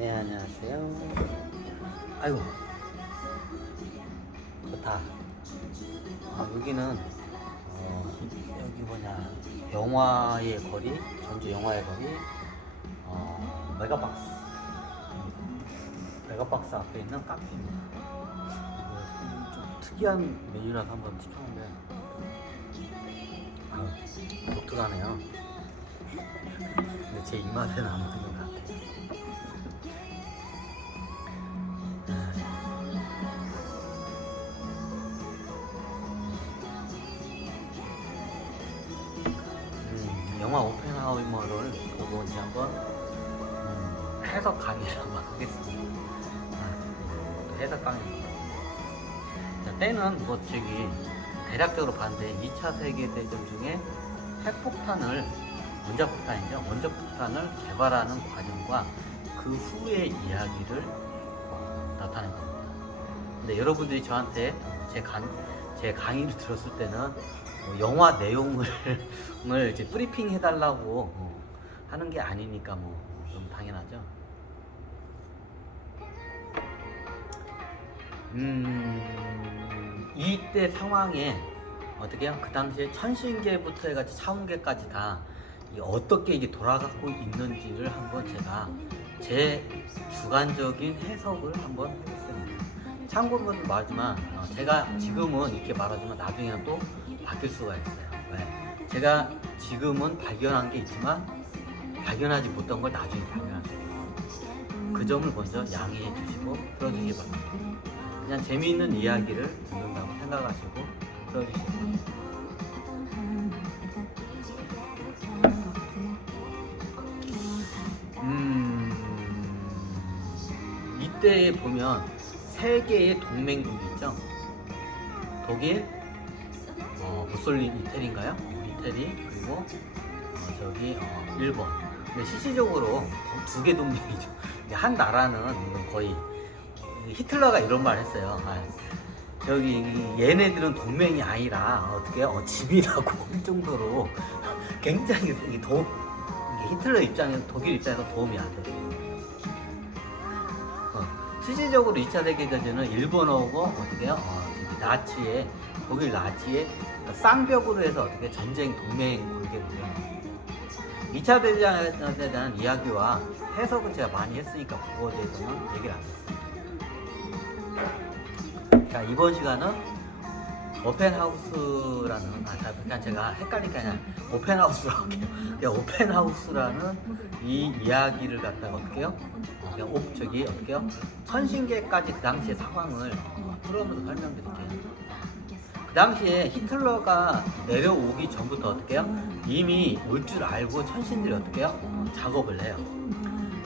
네, 안녕하세요. 아이고, 좋다. 여기는, 여기 뭐냐, 영화의 거리, 전주 영화의 거리, 메가박스. 메가박스 앞에 있는 카페입니다. 좀 특이한 메뉴라서 한번 시켰는데, 독특하네요. 근데 제 입맛에는 안 맞는 것 같아요. 영화 오펜하이머를 보고 이제 한번 해석 강의를 한번 하겠습니다. 해석 강의. 자, 때는 뭐 저기 대략적으로 봤는데 2차 세계대전 중에 핵폭탄을 원자폭탄을 개발하는 과정과 그 후의 이야기를 나타낸 겁니다. 근데 여러분들이 저한테 제 강의를 들었을 때는 영화 내용을 이제 브리핑 해달라고 하는 게 아니니까 너무 당연하죠. 이때 상황에 어떻게요? 그 당시에 천신계부터 해가지고 차원계까지 다 어떻게 이게 돌아가고 있는지를 한번 제가 제 주관적인 해석을 한번 하겠습니다. 참고로 말하지만 제가 지금은 이렇게 말하지만 나중에는 또 바뀔 수가 있어요. 왜? 제가 지금은 발견한 게 있지만 발견하지 못한 걸 나중에 발견할 수 있어요. 그 점을 먼저 양해해 주시고 들어주시기 바랍니다. 그냥 재미있는 이야기를 듣는다고 생각하시고 들어주시기 이때 보면 세 개의 동맹국이 있죠. 독일, 무솔린 이태리인가요? 이태리 그리고 저기 일본. 근데 실질적으로 두 개 동맹이죠. 한 나라는 거의 히틀러가 이런 말 했어요. 저기 얘네들은 동맹이 아니라 어떻게 집이라고 할 정도로 굉장히 히틀러 입장에서 독일 입장에서 도움이 안 돼요. 실질적으로 2차 세계대전은 일본하고 어떻게요? 독일 나치의 쌍벽으로 해서 어떻게 전쟁 동맹 관계고요. 2차 대전에 대한 이야기와 해석은 제가 많이 했으니까 그거에 대해서는 얘기를 안 했어요. 자, 이번 시간은 오펜하우스라는 그냥 제가 헷갈리니까 그냥 오펜하우스로 할게요. 그냥 오펜하우스라는 이 이야기를 갖다가 어떻게요? 그냥 어떻게요? 천신계까지 그 당시의 상황을 풀어면서 설명드릴게요. 그 당시에 히틀러가 내려오기 전부터 어떻게요? 이미 올 줄 알고 천신들이 어떻게요? 작업을 해요.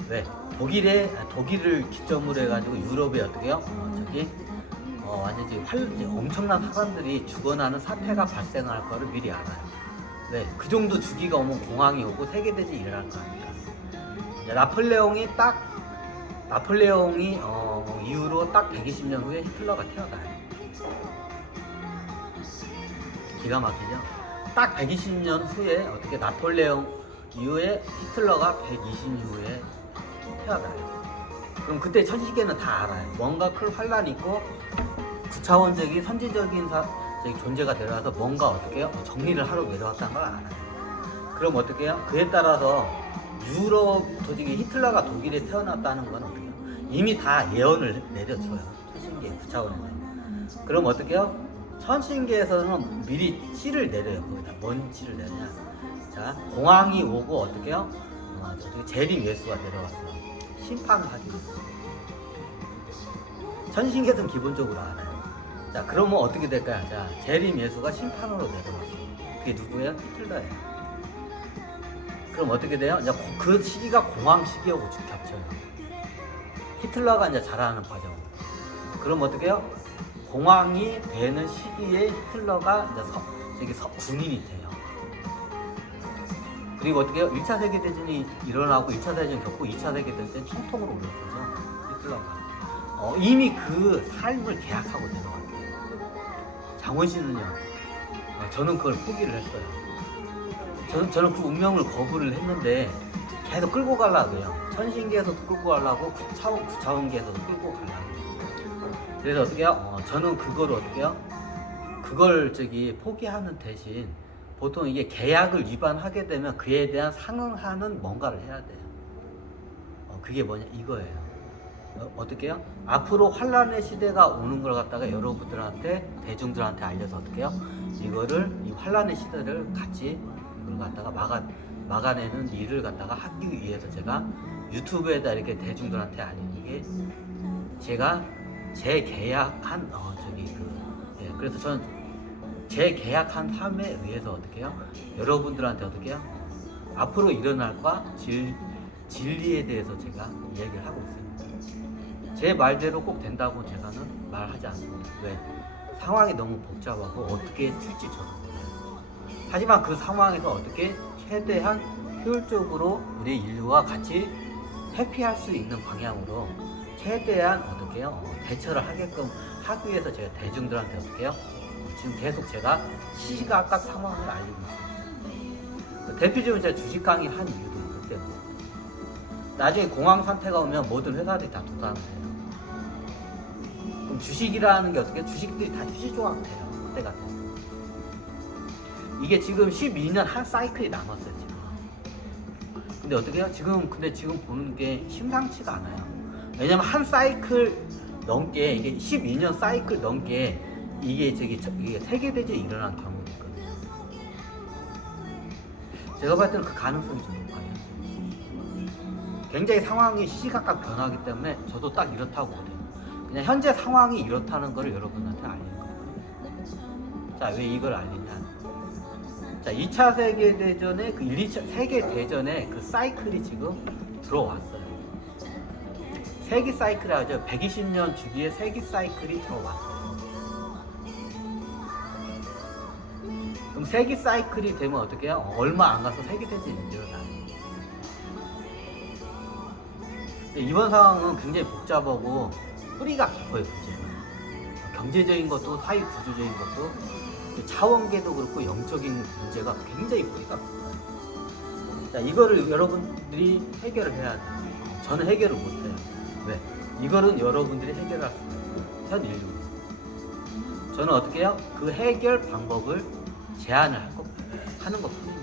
왜? 독일을 기점으로 해가지고 유럽에 어떻게요? 완전히 엄청난 사람들이 죽어나는 사태가 발생할 거를 미리 알아요. 왜? 그 정도 주기가 오면 공황이 오고 세계대전이 일어날 거 아닙니까? 나폴레옹이 이후로 딱 120년 후에 히틀러가 태어나요. 기가 막히죠? 딱 120년 후에 어떻게 나폴레옹 이후에 히틀러가 120년 후에 태어나요. 그럼 그때 천신계는 다 알아요. 뭔가 큰 환란이 있고 9차원적인 선지적인 존재가 내려와서 뭔가 어떻게요? 정리를 하러 내려왔다는 걸 알아요. 그럼 어떻게 해요? 그에 따라서 유럽 조직이 히틀러가 독일에 태어났다는 건 어떻게 해요? 이미 다 예언을 내려줘요. 천신계 9차원에서. 그럼 어떻게 해요? 천신계에서는 미리 치를 내려요. 거기다 뭔 치를 내냐? 자, 공황이 오고 어떻게 해요? 재림 예수가 내려왔어요. 심판을 하기 위해서. 천신계는 기본적으로 알아요. 자, 그러면 어떻게 될까요? 자, 재림 예수가 심판으로 내려왔어요. 그게 누구예요? 히틀러예요. 그럼 어떻게 돼요? 이제 그 시기가 공황 시기하고 겹쳐요. 히틀러가 이제 자라는 과정. 그럼 어떻게 해요? 공황이 되는 시기에 히틀러가 이제 군인이 돼요. 그리고 어떻게 해요? 1차 세계대전이 일어나고 2차 대전 겪고 2차 세계대전 때 총통으로 올라서죠. 히틀러가. 이미 그 삶을 계약하고 내려왔어요. 장원 씨는요? 저는 그걸 포기를 했어요. 저는 그 운명을 거부를 했는데 계속 끌고 가려고 해요. 천신계에서도 끌고 가려고 구차원계에서도 끌고 가려고 해요. 그래서 어떻게 해요? 저는 그걸 어떻게 해요? 그걸 포기하는 대신 보통 이게 계약을 위반하게 되면 그에 대한 상응하는 뭔가를 해야 돼요. 그게 뭐냐 이거예요. 어떻게 해요? 앞으로 환란의 시대가 오는 걸 갖다가 여러분들한테 대중들한테 알려서 어떻게 해요? 이 환란의 시대를 같이 이걸 갖다가 막아내는 일을 갖다가 하기 위해서 제가 유튜브에다 이렇게 대중들한테 알리는 게 제가 재계약한 그래서 저는 재계약한 삶에 의해서 어떻게 해요? 여러분들한테 어떻게 해요? 앞으로 일어날 과 진리에 대해서 제가 이야기를 하고 있습니다. 제 말대로 꼭 된다고 제가는 말하지 않습니다. 왜? 상황이 너무 복잡하고 어떻게 튈지 저도 몰라요. 하지만 그 상황에서 어떻게 최대한 효율적으로 우리 인류와 같이 회피할 수 있는 방향으로 최대한 어떻게 해요? 대처를 하게끔 하기 위해서 제가 대중들한테 어떻게 해요? 지금 계속 제가 시시각각 상황을 알리고 있습니다. 대표적으로 제가 주식 강의 한 이유도 이것 때문에 나중에 공황 상태가 오면 모든 회사들이 다 도산을 해요. 그럼 주식이라는 게 어떻게 주식들이 다 휴지조각 돼요. 그때 같아요. 이게 지금 12년 한 사이클이 남았어요. 지금. 근데 어떻게 해요? 지금 보는 게 심상치가 않아요. 왜냐면 한 사이클 넘게 이게 12년 사이클 넘게 이게 세계대전이 일어난 경우가 있거든요. 제가 봤을 때는 그 가능성이 좀 높아요. 굉장히 상황이 시시각각 변하기 때문에 저도 딱 이렇다고 보거든요. 그냥 현재 상황이 이렇다는 걸 여러분한테 알리는 거예요. 자, 왜 이걸 알리냐? 자, 2차 세계대전에 그 2차 세계대전에 그 사이클이 지금 들어왔어요. 세기 사이클이 하죠. 120년 주기의 세기 사이클이 들어왔어요. 그럼 세기 사이클이 되면 어떻게 해요? 얼마 안 가서 세계대전이 일어나요. 이번 상황은 굉장히 복잡하고 뿌리가 깊어요. 문제가. 경제적인 것도 사회 구조적인 것도 차원계도 그렇고 영적인 문제가 굉장히 뿌리가 깊어요. 자, 이거를 여러분들이 해결을 해야 돼요. 저는 해결을 못해요. 왜? 이거는 여러분들이 해결할 수가 있어요. 현 인류. 저는 어떻게 해요? 그 해결 방법을 제안을 하는 겁니다.